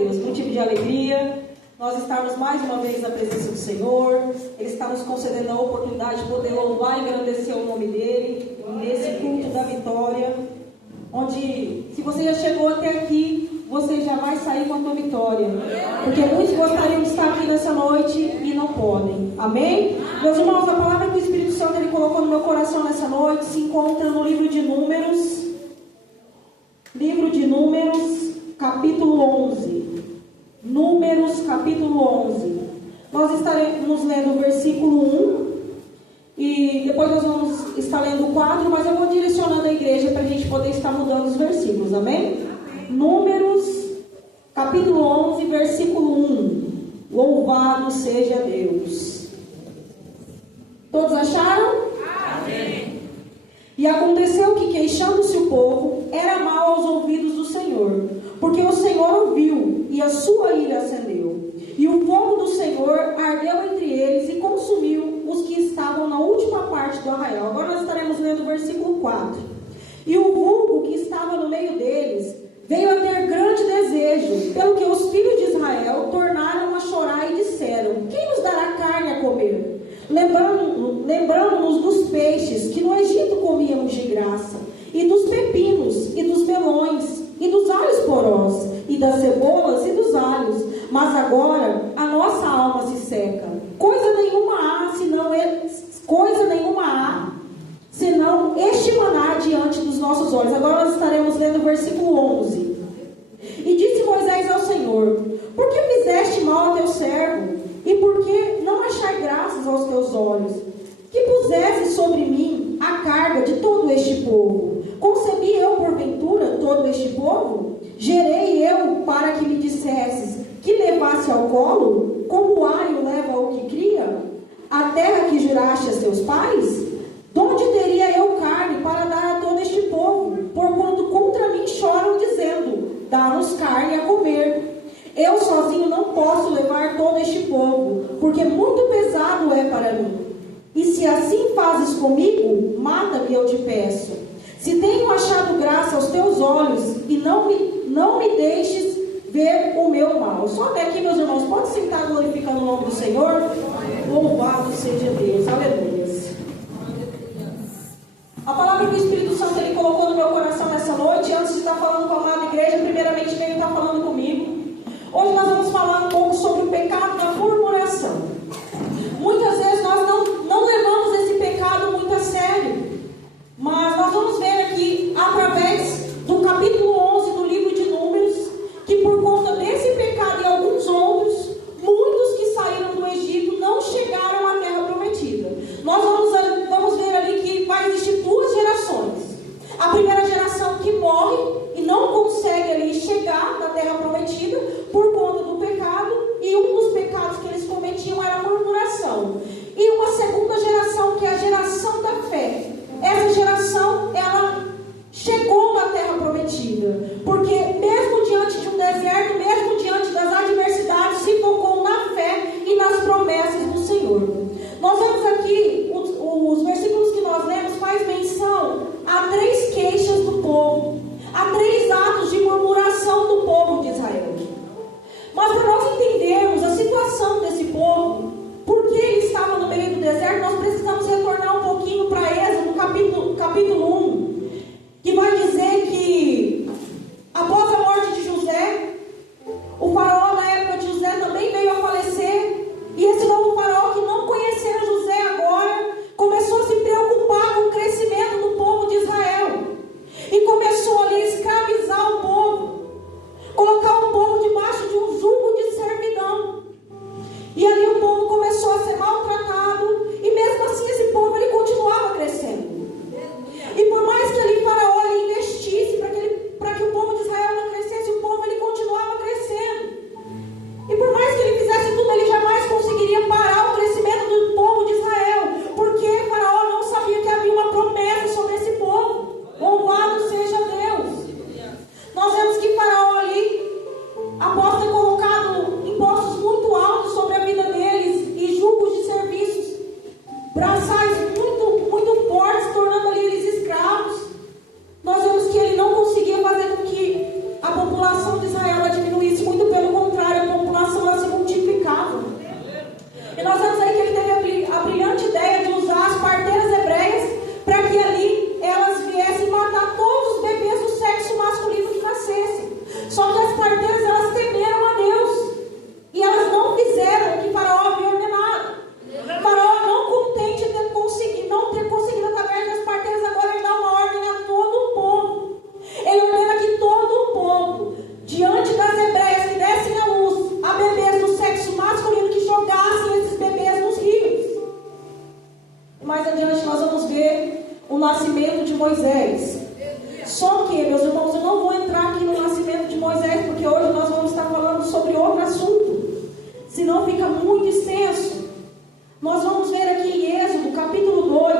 Deus, motivo de alegria, nós estarmos mais uma vez na presença do Senhor. Ele está nos concedendo a oportunidade de poder louvar e engrandecer o nome dEle, nesse culto da vitória, onde, se você já chegou até aqui, você já vai sair com a tua vitória, porque muitos gostariam de estar aqui nessa noite e não podem, amém? Meus irmãos, a palavra que o Espírito Santo Ele colocou no meu coração nessa noite se encontra no livro de Números, capítulo 11. Números, capítulo 11. Nós estaremos lendo o versículo 1 e depois nós vamos estar lendo o 4, mas eu vou direcionando a igreja para a gente poder estar mudando os versículos, amém? Números, capítulo 11, versículo 1. Louvado seja Deus. Todos acharam? Amém. E aconteceu que, queixando-se o povo, era mal aos ouvidos do Senhor, porque o Senhor ouviu, e a sua ira acendeu. E o fogo do Senhor ardeu entre eles e consumiu os que estavam na última parte do arraial. Agora nós estaremos lendo o versículo 4. E o vulgo que estava no meio deles veio a ter grande desejo, pelo que os filhos de Israel tornaram a chorar e disseram: quem nos dará carne a comer? Lembrando-nos dos peixes que no Egito comíamos de graça, e dos pepinos, e dos melões, e dos alhos porós, e das cebolas e dos alhos. Mas agora a nossa alma se seca. Coisa nenhuma há, senão este maná diante dos nossos olhos. Agora nós estaremos lendo o versículo 11. E disse Moisés ao Senhor: por que fizeste mal a teu servo? E por que não achar graças aos teus olhos? Que pusesse sobre mim a carga de todo este povo? Concebi eu porventura todo este povo? Gerei eu para que me dissesses que levasse ao colo, como o alho leva ao que cria, a terra que juraste a seus pais? Donde teria eu carne para dar a todo este povo, porquanto contra mim choram, dizendo: dá-nos carne a comer? Eu sozinho não posso levar todo este povo, porque muito pesado é para mim. E se assim fazes comigo, mata-me, eu te peço. Se tenho achado graça aos teus olhos, e não me deixes ver o meu mal. Só até aqui, meus irmãos. Pode sentar glorificando o nome do Senhor? Louvado seja Deus. Aleluia. A palavra que o Espírito Santo Ele colocou no meu coração nessa noite, antes de estar falando com a amada igreja, primeiramente veio estar falando comigo. Hoje nós vamos falar um pouco sobre o pecado da murmuração. Muitas vezes nós não levamos esse pecado muito a sério, mas nós vamos ver aqui, através do capítulo 11 do livro de Números, que por conta desse pecado e alguns outros, muitos que saíram do Egito não chegaram à terra prometida. Nós vamos ver ali que vai existir duas gerações. A primeira geração que morre e não consegue ali chegar parteiras, elas temeram a Deus. E elas não fizeram o que Faraó havia ordenado. Faraó, não contente de não ter conseguido através das parteiras, agora ele dá uma ordem a todo o povo. Ele ordena que todo o povo, diante das hebreias que dessem a luz a bebês do sexo masculino, que jogassem esses bebês nos rios. Mais adiante nós vamos ver o nascimento de Moisés. Só que, meus irmãos, eu não vou entrar aqui no nascimento de Moisés, porque hoje nós vamos estar falando sobre outro assunto, senão fica muito extenso. Nós vamos ver aqui em Êxodo, capítulo 2,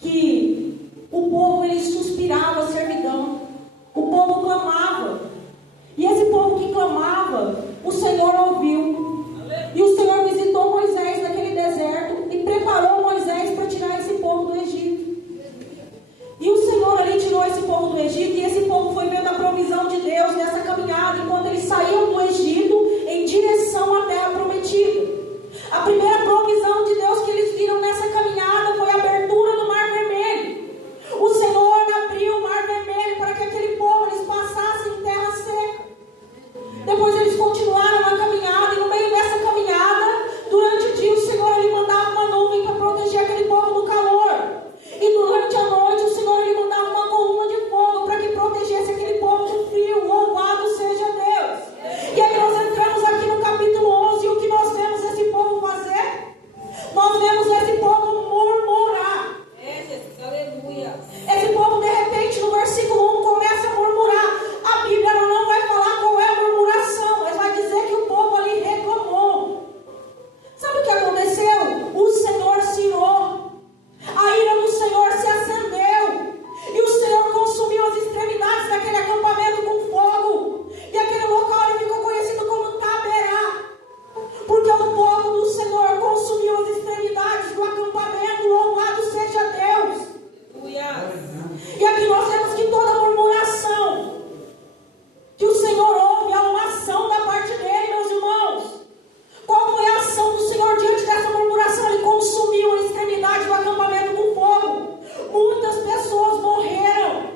que o povo, ele suspirava a servidão, o povo clamava, e esse povo que clamava, o Senhor ouviu, e o Senhor visitou Moisés naquele deserto, e preparou Moisés para tirar esse povo do Egito. E o Senhor ali tirou esse povo do Egito, e esse povo foi vendo a provisão de Deus nessa caminhada, enquanto eles saíam do Egito em direção à terra prometida. A primeira provisão de Deus que eles viram nessa caminhada foi a abertura do Mar Vermelho. O Senhor abriu o Mar Vermelho para que aquele povo, eles passassem em terra seca. Depois eles continuaram a caminhada, e no meio dessa caminhada, durante o dia, o Senhor ele mandava uma nuvem para proteger aquele povo do calor. E durante a noite, o Senhor ele mandava uma coluna de fogo para que protegesse aquele povo do frio. Louvado seja Deus. E aí nós entramos aqui no capítulo 11, e o que nós vemos esse povo fazer? Nós vemos esse povo murmurar. Aleluia. Esse povo, de repente, no versículo 1, começa a murmurar. A Bíblia não vai falar qual é a murmuração, mas vai dizer que o povo ali reclamou. Sabe o que aconteceu? O Senhor se irou. A ira do Senhor se acendeu, e o Senhor consumiu as extremidades daquele acampamento com fogo, e aquele local ele ficou conhecido como Taberá, porque o fogo do Senhor consumiu as extremidades do acampamento. Louvado seja Deus. E aqui nós vemos que toda murmuração que o Senhor ouve é uma ação da parte dele, meus irmãos. Qual foi a ação do Senhor diante dessa murmuração? Ele consumiu a extremidade do acampamento com fogo. Muitas pessoas morreram.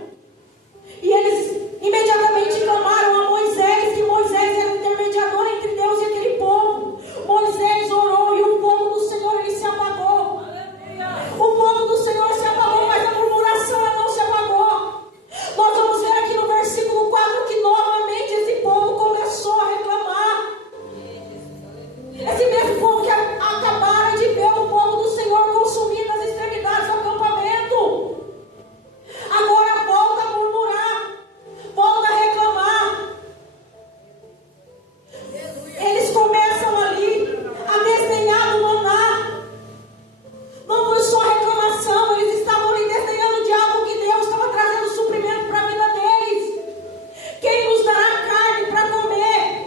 E eles imediatamente clamaram a Moisés, que Moisés era o intermediador entre Deus e aquele povo. Moisés orou, e o fogo do Senhor ele se apagou. O fogo do Senhor se apagou, mas a murmuração não se apagou. Nós vamos ver aqui no versículo 4 que novamente esse povo começou a reclamar. Esse mesmo povo que acabaram de ver o fogo do Senhor consumindo as extremidades do acampamento, agora volta a murmurar, volta a reclamar. Eles começam ali a desdenhar do maná. Não foi só reclamação, eles estavam ali desdenhando de algo que Deus estava trazendo suprimento para a vida deles. Quem nos dará carne para comer?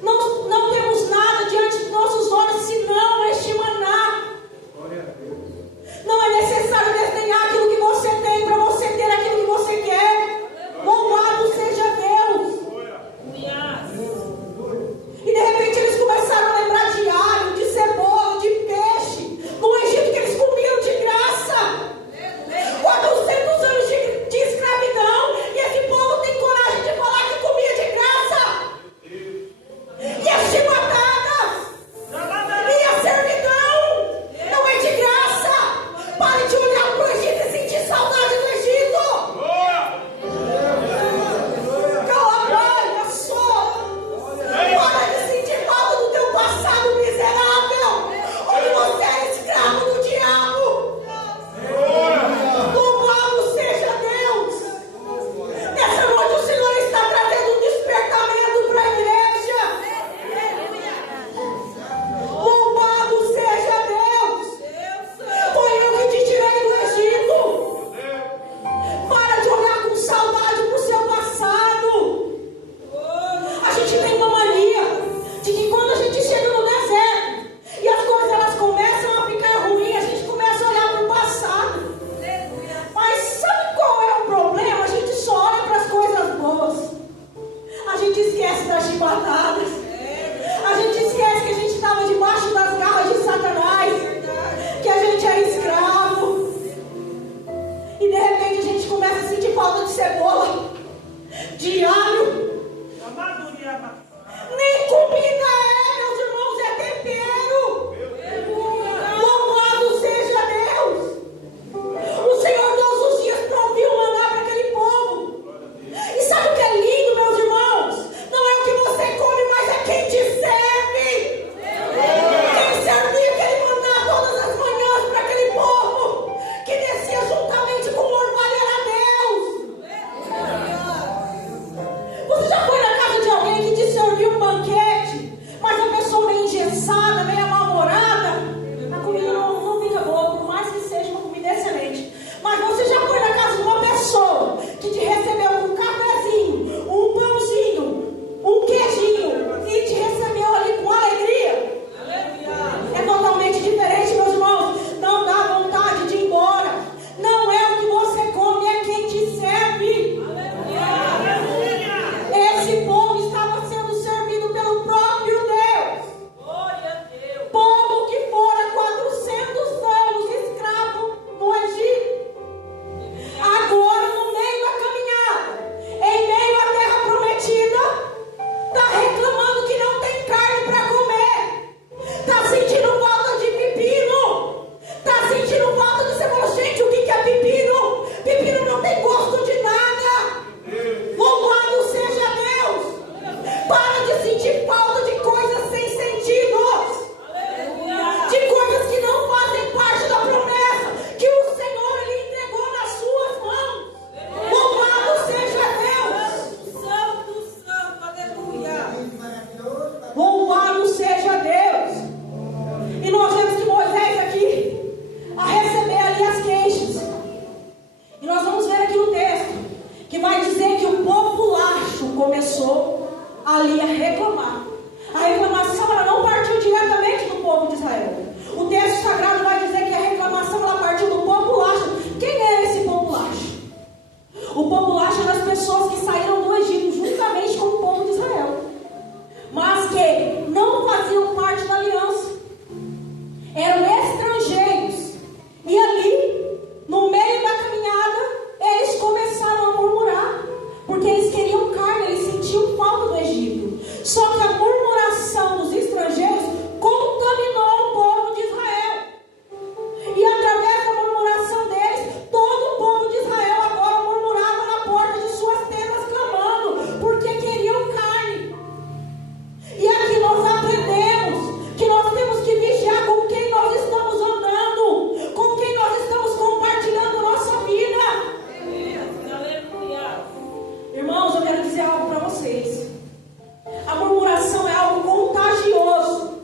Não temos nada diante dos nossos olhos senão este maná. Não é necessário desdenhar aquilo que você tem para você ter aquilo que você quer. Louvado seja Deus. E de repente eles começaram a lembrar de alho, de cebola, de peixe, no Egito que eles comiam de graça. 400 anos de escravidão, e esse povo tem coragem de falar que comia de graça. E as chibatadas, e a servidão não é de graça. Pare de olhar para o Egito e sentir saudade do Egito. Calabria, só. Para de sentir falta do teu passado miserável, onde você é escravo do diabo. Louvado seja Deus. Nessa noite o Senhor está trazendo um despertamento para a igreja. Louvado seja Deus. Foi eu que te tirei do Egito. Para de olhar com saudade para o seu passado. A gente tem uma mania de que quando a gente chega no deserto e as coisas elas começam a ficar ruins, a gente começa a olhar para o passado. Mas sabe qual é o problema? A gente só olha para as coisas boas. A gente esquece das chibatadas. A gente esquece que a gente estava debaixo das garras de Satanás, que a gente era escravo. E de repente a gente começa a sentir falta de cebola, de alho, estressada, meio mal-humorada, a comida não fica boa, por mais que seja uma comida excelente. Mas você já foi na casa de uma pessoa que te recebeu com um cafezinho, um pãozinho, um queijinho e te recebeu ali com alegria? É totalmente diferente, meus irmãos. Não dá vontade de ir embora. Não é o que você come, é quem te serve. Esse povo estava sendo servido pelo próprio Deus. Povo que fora 400 anos escravo no Egito. Agora, no meio da caminhada, em meio à terra prometida, está reclamando que não tem carne para comer. Está sentindo falta de pepino. Está sentindo falta de cebola. Gente, o que é pepino? Pepino não tem gosto de nada. Louvado seja Deus. Para de sentir falta de coisas sem sentido. De coisas que não fazem parte da promessa que o Senhor Ele entregou nas suas mãos. Louvado seja Deus. Santo, aleluia. Louvado seja Deus. E nós vemos que Moisés aqui a receber ali as queixas. E nós vamos ver aqui no texto que vai dizer que o populacho começou ali a reclamar. A reclamação ela não partiu diretamente do povo de Israel. O texto sagrado vai dizer que a reclamação ela partiu do populacho. Quem era esse populacho? O populacho eram as pessoas que saíram do Egito juntamente com o povo de Israel, mas que não faziam parte da aliança. Eram estrangeiros. E ali, no meio da caminhada, eles começaram a murmurar, porque eles queriam carne, eles sentiam falta do Egito. Só que a murmuração dos estrangeiros contaminou o povo de Israel. E através da murmuração deles, todo o povo de Israel agora murmurava na porta de suas tendas, clamando, porque queriam carne. E aqui nós aprendemos que nós temos que vigiar com quem nós estamos andando, com quem nós estamos compartilhando nossa vida. Aleluia. Irmãos, eu quero dizer algo para vocês. A murmuração é algo contagioso.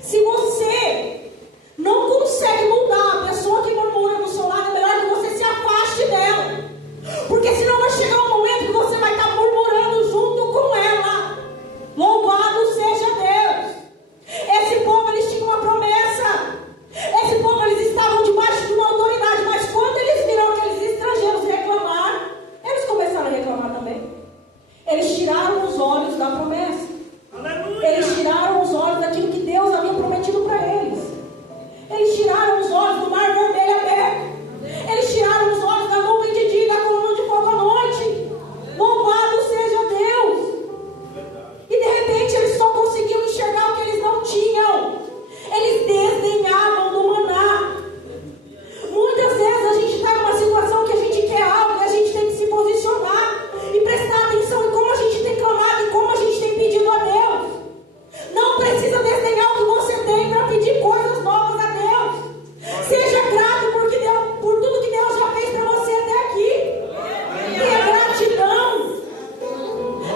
Se você não consegue mudar a pessoa que murmura no seu lado, é melhor que você se afaste dela. Porque senão vai chegar um momento que você vai estar murmurando junto com ela. Louvado seja Deus. Esse povo, eles tinham uma promessa. Esse povo, eles estavam debaixo de uma autoridade. Mas quando eles viram aqueles estrangeiros reclamar, eles começaram a reclamar também. Eles tiraram os olhos da promessa. Eles tiraram os olhos daquilo que Deus havia prometido para eles. Eles tiraram os olhos do mar vermelho aberto. Eles tiraram os olhos da nuvem de dia e da coluna de fogo à noite. Louvado seja Deus. E de repente eles só conseguiam enxergar o que eles não tinham. Eles desdenhavam do maná. Muitas vezes a gente está numa situação que a gente quer algo e a gente tem que se posicionar e prestar atenção em como a gente tem clamado e como a gente tem pedido a Deus. Não precisa desdenhar o que você tem para pedir coisas novas a Deus. Seja grato por tudo que Deus já fez para você até aqui. Tenha gratidão.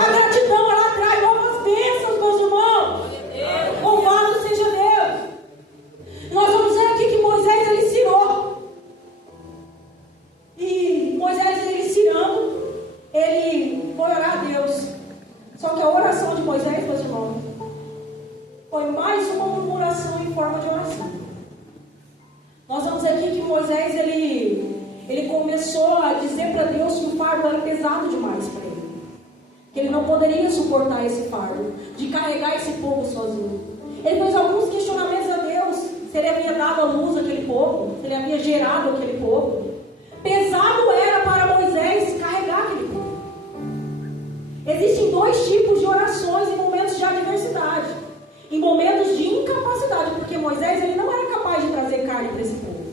A gratidão ela traz novas bênçãos, meus irmãos. Louvado seja Deus. Nós vamos ver aqui que Moisés ele cirou. E Moisés ele cirando, ele foi orar a Deus. Só que a oração de Moisés, meus irmãos, foi mais uma murmuração em forma de oração. Nós vamos aqui que Moisés ele começou a dizer para Deus que o fardo era pesado demais para ele. Que ele não poderia suportar esse fardo, de carregar esse povo sozinho. Ele fez alguns questionamentos a Deus, se ele havia dado à luz aquele povo, se ele havia gerado aquele povo. Pesado era para Moisés carregar aquele povo. Existem dois tipos de orações em momentos de adversidade. Em momentos de incapacidade, porque Moisés ele não era capaz de trazer carne para esse povo.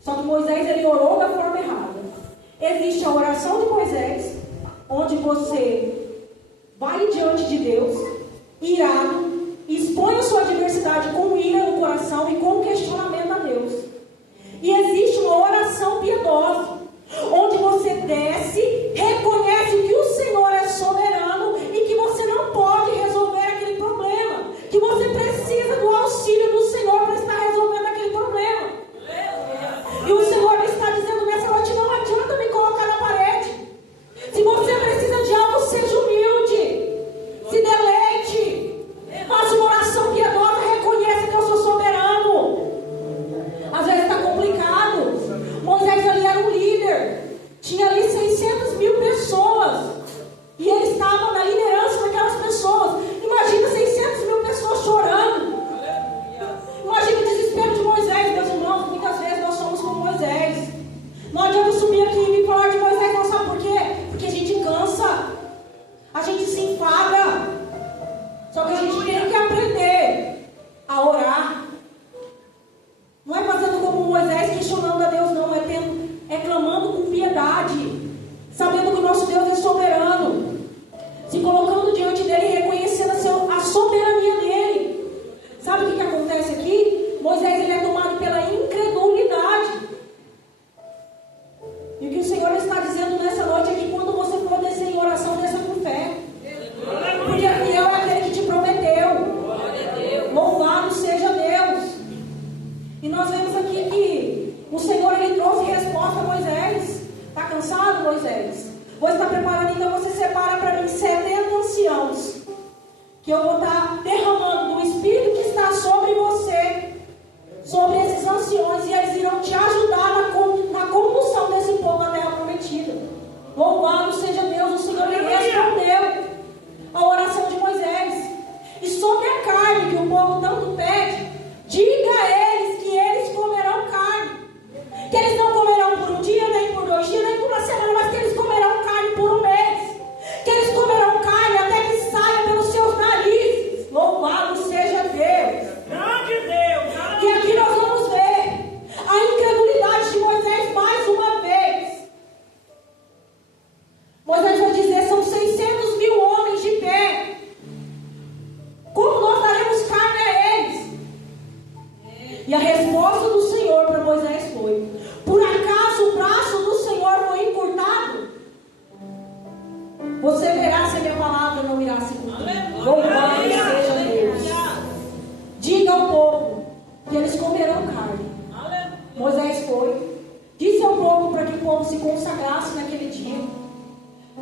Só que Moisés ele orou da forma errada. Existe a oração de Moisés, onde você vai diante de Deus, irado, expõe a sua adversidade com ira no coração e com questionamento a Deus. E existe uma oração piedosa, onde você desce, reconhece que o Senhor é soberano e que você não pode resolver aquele problema, que você precisa que eu vou estar derramando do Espírito que está sobre você, sobre esses anciões, e eles irão te ajudar na condução desse povo à terra prometida. Louvado seja Deus, o Senhor lhe respondeu a oração de Moisés. E sobre a carne que o povo tanto pede, diga a eles que eles comerão carne. Que eles não comerão por um dia, nem por 2 dias, nem por uma semana, mas que eles comerão carne por um mês. Que eles comerão carne até que saia pelos seus narizes. Louvado seja Deus. Grande Deus. E aqui nós vamos ver a incredulidade de Moisés mais uma vez. Moisés vai dizer: são 600 mil homens de pé. Como nós daremos carne a eles? E a resposta do Senhor para Moisés foi: por acaso o braço do Senhor foi encurtado? Você verá se a minha palavra não irá se cumprir. Louvado seja Deus. Diga ao povo que eles comerão carne. Moisés foi, disse ao povo para que o povo se consagrasse naquele dia,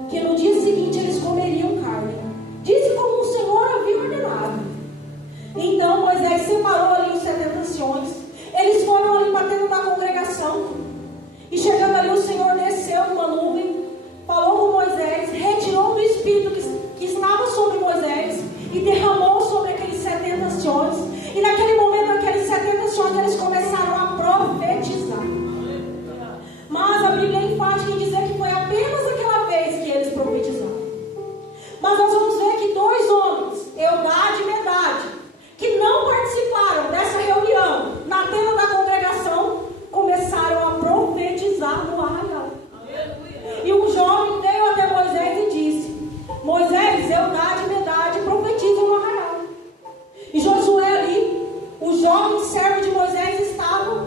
que no dia seguinte eles comeriam carne. Disse como o Senhor havia ordenado. Então Moisés separou ali os 70 anciões. Eles foram ali para dentro da congregação. E chegando ali, o Senhor desceu numa nuvem, falou com Moisés, retirou do Espírito que estava sobre Moisés e derramou sobre aqueles 70 anciões. E naquele momento, aqueles 70 anciões, eles começaram a profetizar. Mas a Bíblia é enfática em dizer que foi apenas aquela vez que eles profetizaram. Mas nós vamos ver que 2 homens, Eldade e Medade, que não participaram dessa reunião na tenda da congregação, começaram a profetizar no arraial. E um jovem veio até Moisés e disse: Moisés, Eldade e Medade profetizam no arraial. E Josué ali, o jovem servo de Moisés, estava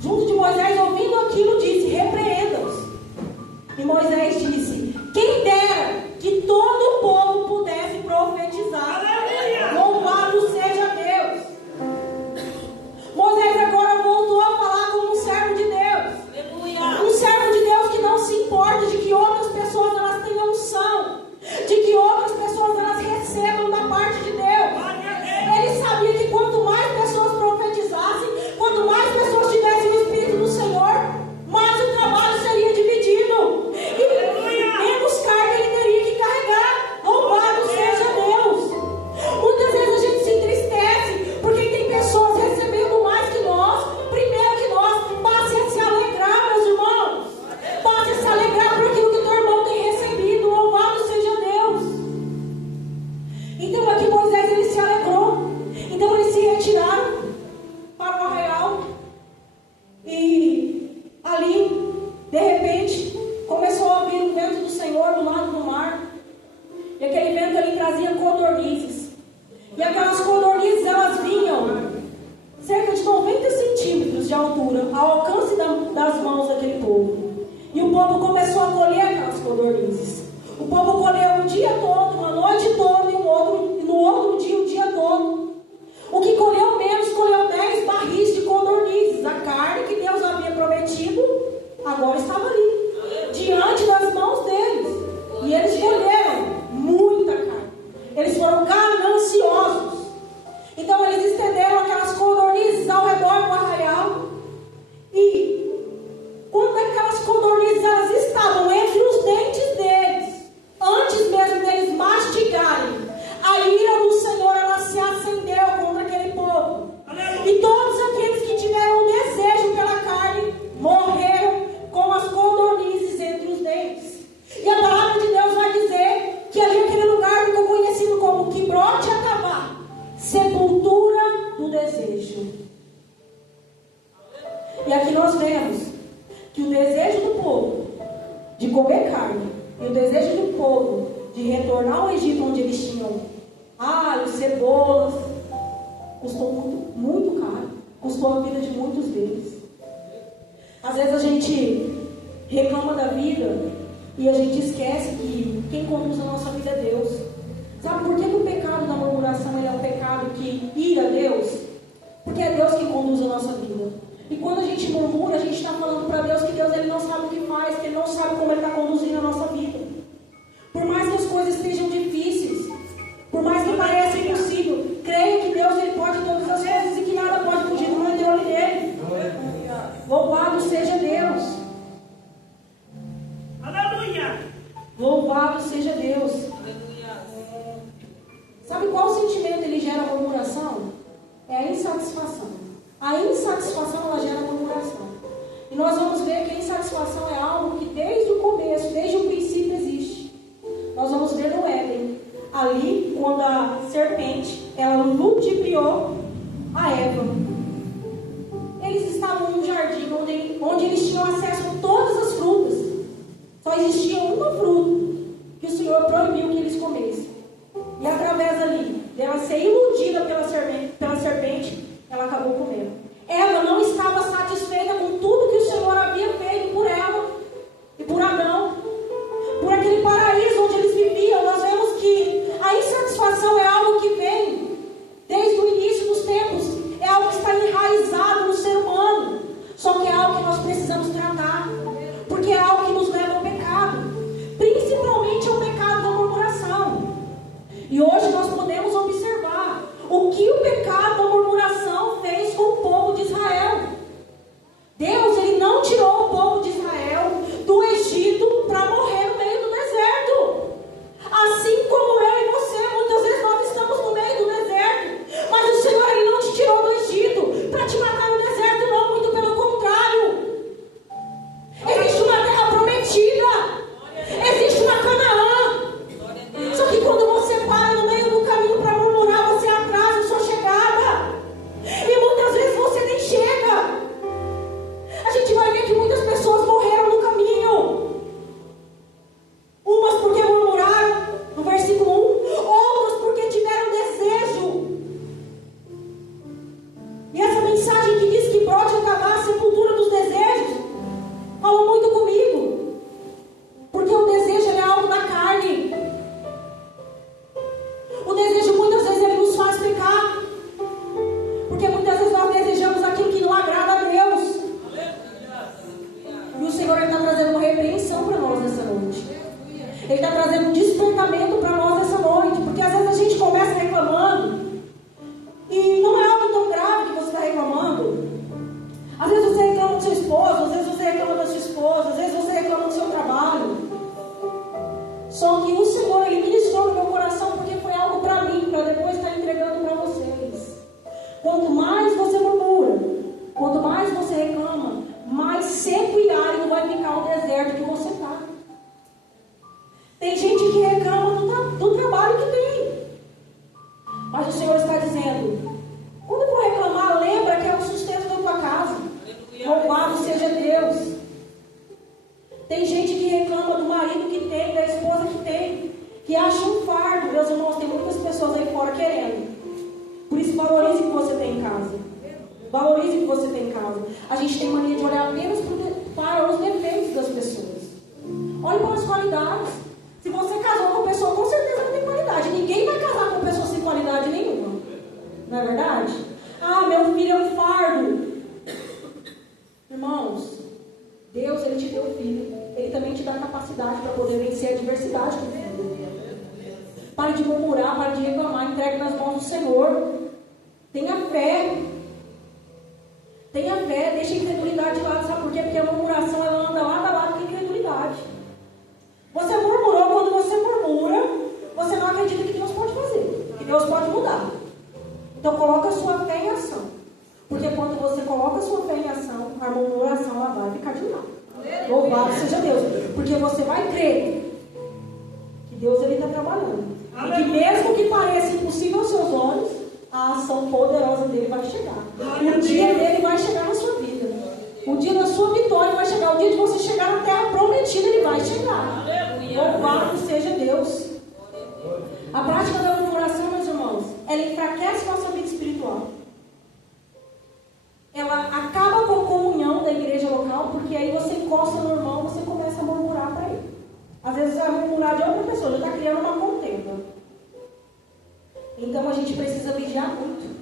junto de Moisés, ouvindo aquilo, disse: repreenda-os. E Moisés disse: quem dera que todo o povo pudesse profetizar. Louvado seja Deus. Moisés agora voltou a falar como um servo de Deus. Um servo de Deus que não se importa de que outras pessoas elas tenham unção, de que outras pessoas elas recebam da parte de Deus. Ele sabia que quanto mais pessoas profetizassem, quanto mais pessoas tivessem o Espírito do Senhor, mais o trabalho seria dividido. E menos carga ele teria que carregar. Louvado seja Deus. Muitas vezes a gente se entristece porque tem pessoas recebendo mais que nós. Primeiro que nós, passe a se alegrar, meus irmãos. Passe a se alegrar por aquilo que teu irmão tem recebido. Louvado seja Deus. Então aqui Moisés ele se alegrou. Então eles se retiraram para o arraial. E ali, de repente, começou a vir o vento do Senhor do lado do mar. E aquele vento ali trazia codornizes. E aquelas codornizes, elas vinham cerca de 90 centímetros de altura, ao alcance das mãos daquele povo. E o povo começou a colher aquelas codornizes. O povo colheu o dia todo, uma noite toda, e no outro dia, o dia todo. O que colheu menos, colheu 10 barris de codornizes. A carne que Deus havia prometido, agora estava ali, diante das mãos deles. E eles colheram muita carne. Eles foram gananciosos. Então eles estenderam aquelas codornizes ao redor do arraial. E quando aquelas codornizes elas estavam entre os dentes deles, antes mesmo deles mastigarem, a ira do Senhor ela se acendeu contra aquele povo. E todos aqueles que tiveram um desejo pela carne morreram com as codornizes entre os dentes. E a palavra de Deus vai dizer que ali aquele lugar ficou conhecido como Quibrote Atavá, sepultura do desejo. E aqui nós vemos que o desejo do povo de comer carne e o desejo do povo de retornar ao Egito, onde eles tinham alho, cebolas, custou muito, muito caro. Custou a vida de muitos deles. Às vezes a gente reclama da vida e a gente esquece que quem conduz a nossa vida é Deus. Sabe por que o pecado da murmuração ele é um pecado que ira a Deus? Porque é Deus quem conduz a nossa vida. E quando a gente murmura, a gente está falando para Deus que Deus ele não sabe o que faz, que Ele não sabe como Ele está conduzindo a nossa vida. Por mais que as coisas estejam difíceis, por mais que pareça Sabe qual sentimento ele gera a murmuração? É a insatisfação. A insatisfação, ela gera a murmuração. E nós vamos ver que a insatisfação é algo que desde o começo, desde o princípio existe. Nós vamos ver no Éden. Ali, quando a serpente, ela ludibriou a Eva. Eles estavam num jardim onde eles tinham acesso a todas as frutas. Só existia uma fruta que o Senhor proibiu que eles comessem. E através ali, dela ser iludida pela serpente, ela acabou comendo. Eva não estava satisfeita com tudo que o Senhor havia feito por ela e por Adão, por aquele paraíso onde eles viviam. Nós vemos que a insatisfação é algo que vem desde o início dos tempos, é algo que está enraizado no ser humano, só que é algo que nós precisamos tratar, porque é algo que nos leva ao pecado, principalmente ao pecado da murmuração. E hoje nós podemos observar o que o pecado da murmuração fez com o povo de Israel. Deus, ele não tirou o povo de Israel do Egito para morrer no meio do deserto. Assim como eu e você, muitas vezes nós estamos no meio do deserto, mas o Senhor, ele não te tirou do Egito para te matar no deserto, não, muito pelo contrário. Existe uma terra prometida, existe uma Canaã. Só que quando você para no meio do caminho para murmurar, você atrasa a sua chegada. E muitas vezes você nem chega. A gente vai ver que muitas pessoas morreram no caminho. Umas porque murmuraram, no versículo 1. Outras porque tiveram desejo. E essa mensagem que diz que pode acabar a sepultura dos desejos, falou muito comigo. Porque o desejo é algo da carne. O desejo muitas vezes ele nos faz pecar. Porque muitas vezes nós desejamos aquilo que não agrada a Deus. E o Senhor está trazendo uma repreensão para nós nessa noite. Ele está trazendo um despertamento para nós nessa noite. Porque às vezes a gente começa reclamando e não é algo tão grave que você está reclamando. Às vezes você reclama do seu esposo, às vezes você reclama da sua esposa, às vezes você reclama do seu trabalho. Só que o Senhor, ele ministrou no meu coração porque foi algo para mim, para depois estar entregando para vocês. Quanto mais você murmura, quanto mais você reclama, mais seco e árido vai ficar o deserto que você está. Tem gente que reclama do trabalho que tem. Mas o Senhor está dizendo, quando for reclamar, lembra que é o sustento da tua casa. Louvado seja Deus. Tem gente que reclama do marido que tem, da esposa que tem, que acha um fardo. Meus irmãos, tem muitas pessoas aí fora querendo. Por isso, valorize o que você tem em casa. Valorize o que você tem em casa. A gente tem mania de olhar apenas para os defeitos das pessoas. Olhe para as qualidades. Se você casou com uma pessoa, com certeza não tem qualidade. Ninguém vai casar com uma pessoa sem qualidade nenhuma. Não é verdade? Ah, meu filho é um fardo. Irmãos, Deus, ele te deu filho. Ele também te dá capacidade para poder vencer a adversidade do filho. Pare de murmurar, pare de reclamar, entregue nas mãos do Senhor. Tenha fé. Tenha fé, deixa a incredulidade de lado. Sabe por quê? Porque a murmuração, ela anda lado a lado com a incredulidade. Você murmurou, quando você murmura, você não acredita que Deus pode fazer, que Deus pode mudar. Então coloca a sua fé em ação. Porque quando você coloca a sua fé em ação, a murmuração ela vai ficar de lado. Louvado seja Deus. Porque você vai crer que Deus está trabalhando. E que mesmo que pareça impossível aos seus olhos, a ação poderosa dele vai chegar. O dia dele vai chegar na sua vida. O dia da sua vitória vai chegar. O dia de você chegar na terra prometida, ele vai chegar. Louvado seja Deus. A prática da murmuração, meus irmãos, ela enfraquece nossa vida espiritual. Ela acaba com a comunhão da igreja local, porque aí você encosta no irmão, você começa a murmurar para ele. Às vezes vai murmurar de outra pessoa, já está criando uma contenda. Então a gente precisa vigiar muito.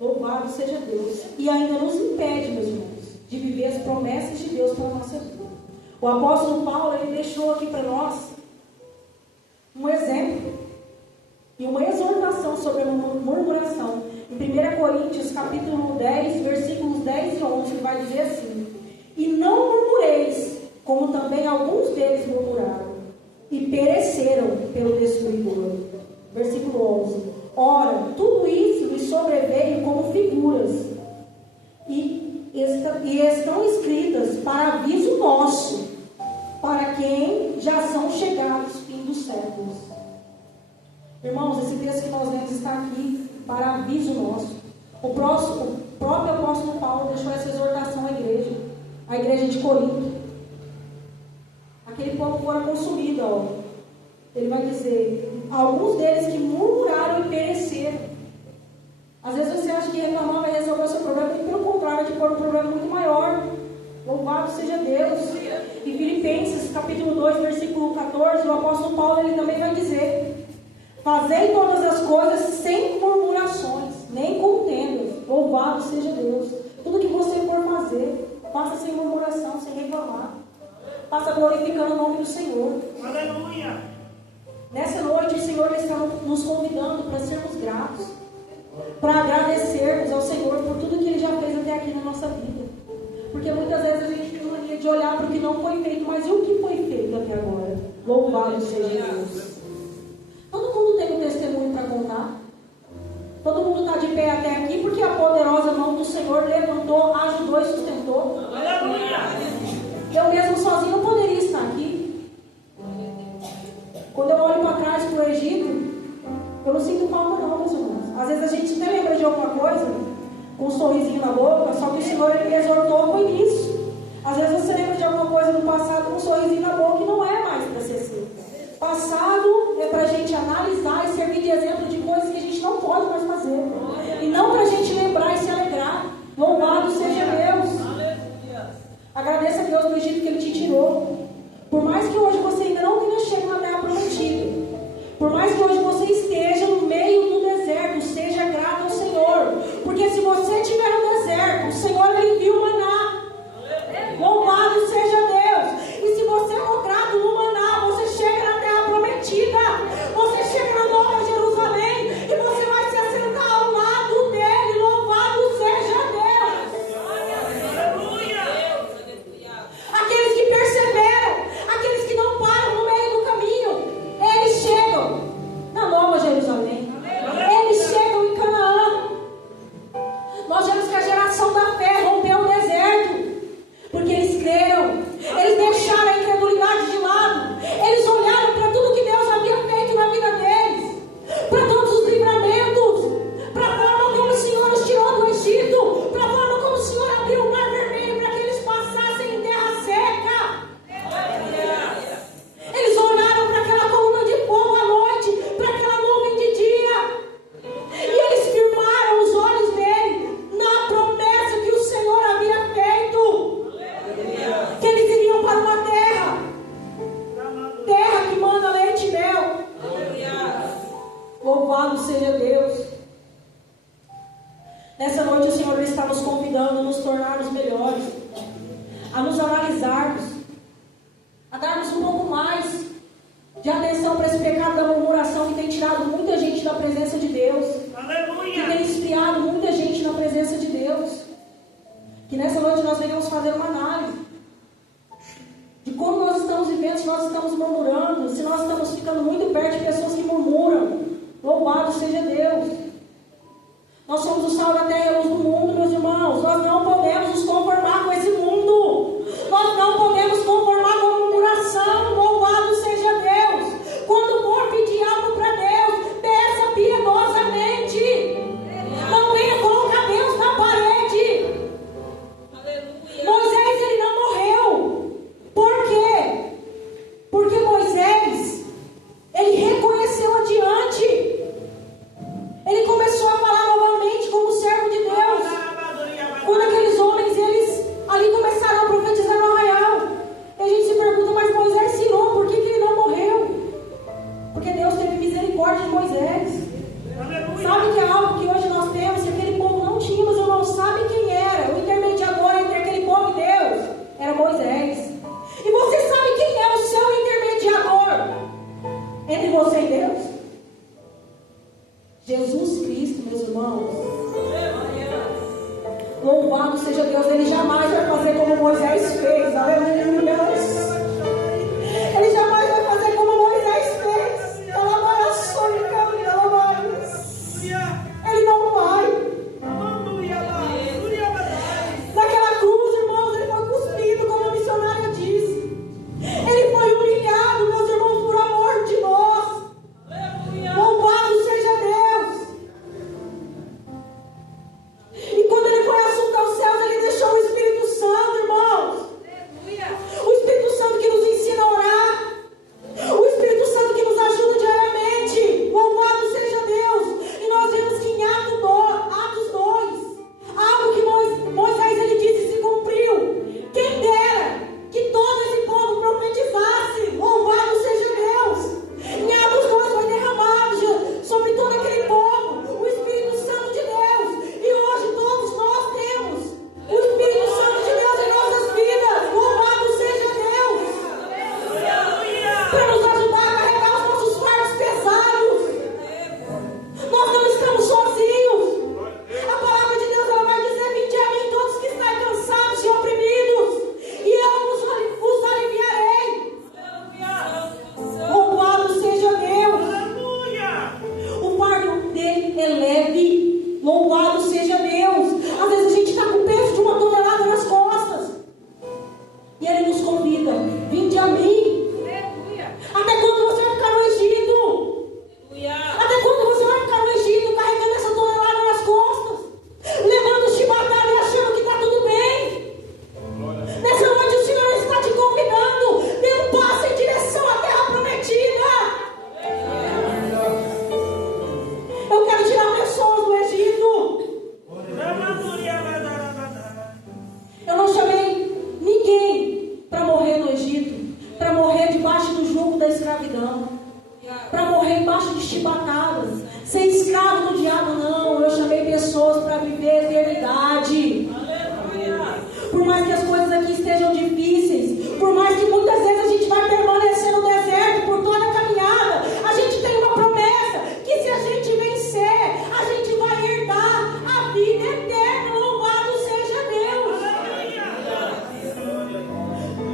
Louvado seja Deus. E ainda nos impede, meus irmãos, de viver as promessas de Deus para a nossa vida. O apóstolo Paulo, ele deixou aqui para nós um exemplo e uma exortação sobre a murmuração. Em 1 Coríntios, capítulo 10, versículos 10 e 11, ele vai dizer assim: e não murmureis, como também alguns deles murmuraram, e pereceram pelo destruidor. são figuras e estão escritas para aviso nosso, para quem já são chegados fim dos séculos. Irmãos, esse texto que nós lemos está aqui para aviso nosso. O próprio apóstolo Paulo deixou essa exortação à igreja de Corinto. Aquele povo fora consumido, ó. Ele vai dizer, alguns deles que murmuraram e pereceram. Às vezes você acha que reclamar vai resolver o seu problema, e pelo contrário, vai pôr um problema muito maior. Louvado seja Deus. Em Filipenses, capítulo 2, versículo 14, o apóstolo Paulo ele também vai dizer: fazei todas as coisas sem murmurações, nem contendas. Louvado seja Deus. Tudo que você for fazer, faça sem murmuração, sem reclamar. Faça glorificando o nome do Senhor. Aleluia. Nessa noite, o Senhor está nos convidando para sermos gratos, para agradecermos ao Senhor por tudo que Ele já fez até aqui na nossa vida. Porque muitas vezes a gente tem mania de olhar para o que não foi feito, mas e o que foi feito até agora? Louvado seja Deus. Todo mundo tem um testemunho para contar. Todo mundo está de pé até aqui porque a poderosa mão do Senhor levantou, ajudou e sustentou. Aleluia. Eu mesmo sozinho não poderia estar aqui. Quando eu olho para trás para o Egito, eu não sinto falta não, meus irmãos. Às vezes a gente até lembra de alguma coisa, com um sorrisinho na boca, só que o Senhor Ele me exortou foi nisso. Às vezes você lembra de alguma coisa no passado com um sorrisinho na boca e não é mais para ser assim. Passado é para a gente analisar e servir de exemplo de coisas que a gente não pode mais fazer. E não para a gente lembrar e se alegrar. Louvado seja Deus. Agradeça a Deus do Egito que Ele te tirou. Por mais que hoje você ainda não tenha chegado na terra prometida, por mais que hoje você esteja no meio do deserto, seja grato ao Senhor. Porque se você estiver no deserto, o Senhor Ele envia o maná. Louvado seja Deus. E se você for grato no maná, você chega na terra prometida. Você chega na Nova Jerusalém e você vai se assentar ao lado dele. Louvado seja Deus. Aleluia. Aqueles que perseveram, aqueles que não param no meio do caminho, eles chegam na Nova Jerusalém. Eles chegam em Canaã. Nós vemos que a geração da fé rompeu o deserto, porque eles creram, eles deixaram a incredulidade de lado, eles olharam para tudo que Deus havia feito na vida deles, para todos os livramentos, para a forma como o Senhor os tirou do Egito, para a forma como o Senhor abriu o mar vermelho para que eles passassem em terra seca. Eles olharam para aquela coluna de fogo à noite, para aquela nuvem de dia, e eles firmaram os olhos dele na promessa que o Senhor havia feito, que eles iriam para uma terra que manda leite e mel. Louvado seja Deus. Nessa noite o Senhor está nos convidando a nos tornarmos melhores, a nos analisarmos, a darmos um pouco mais de atenção para esse pecado da murmuração que tem tirado muita gente da presença de Deus, que Aleluia. tem esfriado muita gente na presença de Deus. Que nessa noite nós venhamos fazer uma análise de como nós estamos vivendo, se nós estamos murmurando, se nós estamos ficando muito perto de pessoas que murmuram. Louvado seja Deus. Nós somos o sal da terra e a luz do mundo, meus irmãos. Nós não podemos nos conformar com esse mundo. Nós não podemos conformar com a murmuração. Louvado seja Deus. Quando for pedir algo para Deus, peça piedosamente. Não venha colocar Deus na parede. Moisés, ele não morreu. Por quê? Porque Moisés, ele reconheceu adiante. Ele começou a falar novamente como servo de Deus. Quando aqueles homens, eles ali começaram a profetizar no arraial. E a gente se pergunta, mas Moisés se irou, por que ele não morreu? Porque Deus teve misericórdia de Moisés. Aleluia. Sabe que é algo que hoje nós temos, que aquele povo não tinha, mas irmão, sabe quem era? O intermediador entre aquele povo e Deus era Moisés. E você sabe quem é o seu intermediador entre você e Deus? Jesus Cristo, meus irmãos. Louvado seja Deus. Ele jamais vai fazer como Moisés fez. Aleluia. Ele jamais vai fazer como Moisés fez. Ele não vai. embaixo de chibatadas, ser escravo do diabo, não. Eu chamei pessoas para viver a eternidade. Por mais que as coisas aqui estejam difíceis, por mais que muitas vezes a gente vai permanecer no deserto por toda a caminhada, a gente tem uma promessa, que se a gente vencer, a gente vai herdar a vida eterna. Louvado seja Deus.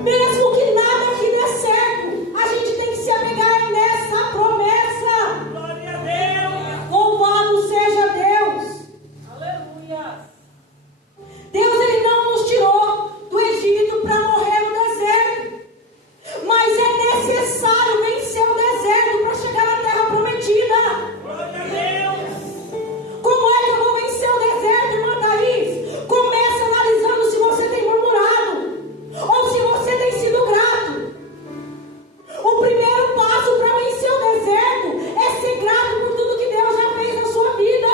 Mesmo que nada aqui dê certo, a gente tem que se apegar nessa promessa. Glória a Deus. Louvado seja Deus. Aleluia. Deus, Ele não nos tirou do Egito para morrer no deserto, mas é necessário vencer o deserto para chegar na terra prometida. Glória a Deus. Como é que eu vou vencer o deserto, irmã Thaís? Comece analisando se você tem murmurado ou se você tem sido grato. O primeiro passo para vencer o deserto é ser grato por tudo que Deus já fez na sua vida.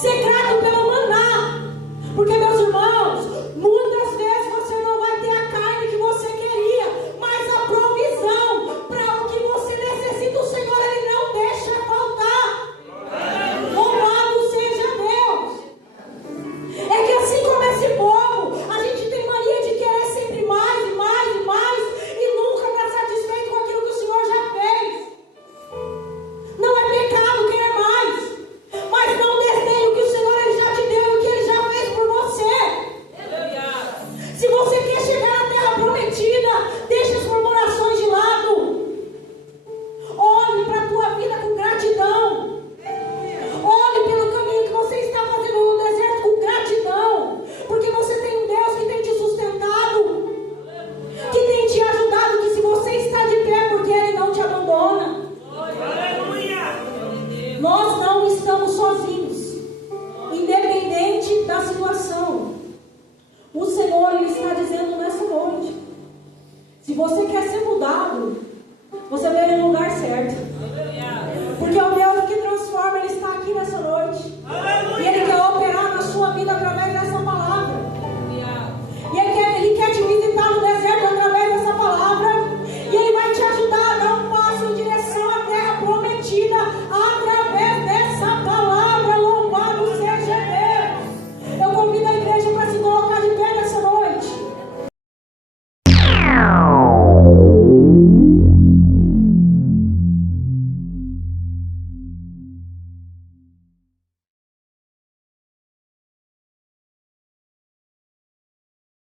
Ser grato pelo maná. Porque, meus irmãos, muitas vezes você não vai ter a carne que você queria, mas a provisão para o que você necessita, o Senhor, Ele não deixa faltar. Louvado seja Deus. É que assim como esse povo, a gente tem mania de querer sempre mais e mais e mais, e nunca estar satisfeito com aquilo que o Senhor já fez. Não é pecado querer mais, mas não desdenhe o que o Senhor Ele já te deu e o que Ele já fez por você. Se você quer chegar na terra prometida, deixe as murmurações de lado. Olhe para a tua vida com gratidão. Olhe pelo caminho que você está fazendo no deserto com gratidão. Porque você tem um Deus que tem te sustentado, que tem te ajudado, que se você está de pé, porque Ele não te abandona. Aleluia. Nós não estamos sozinhos.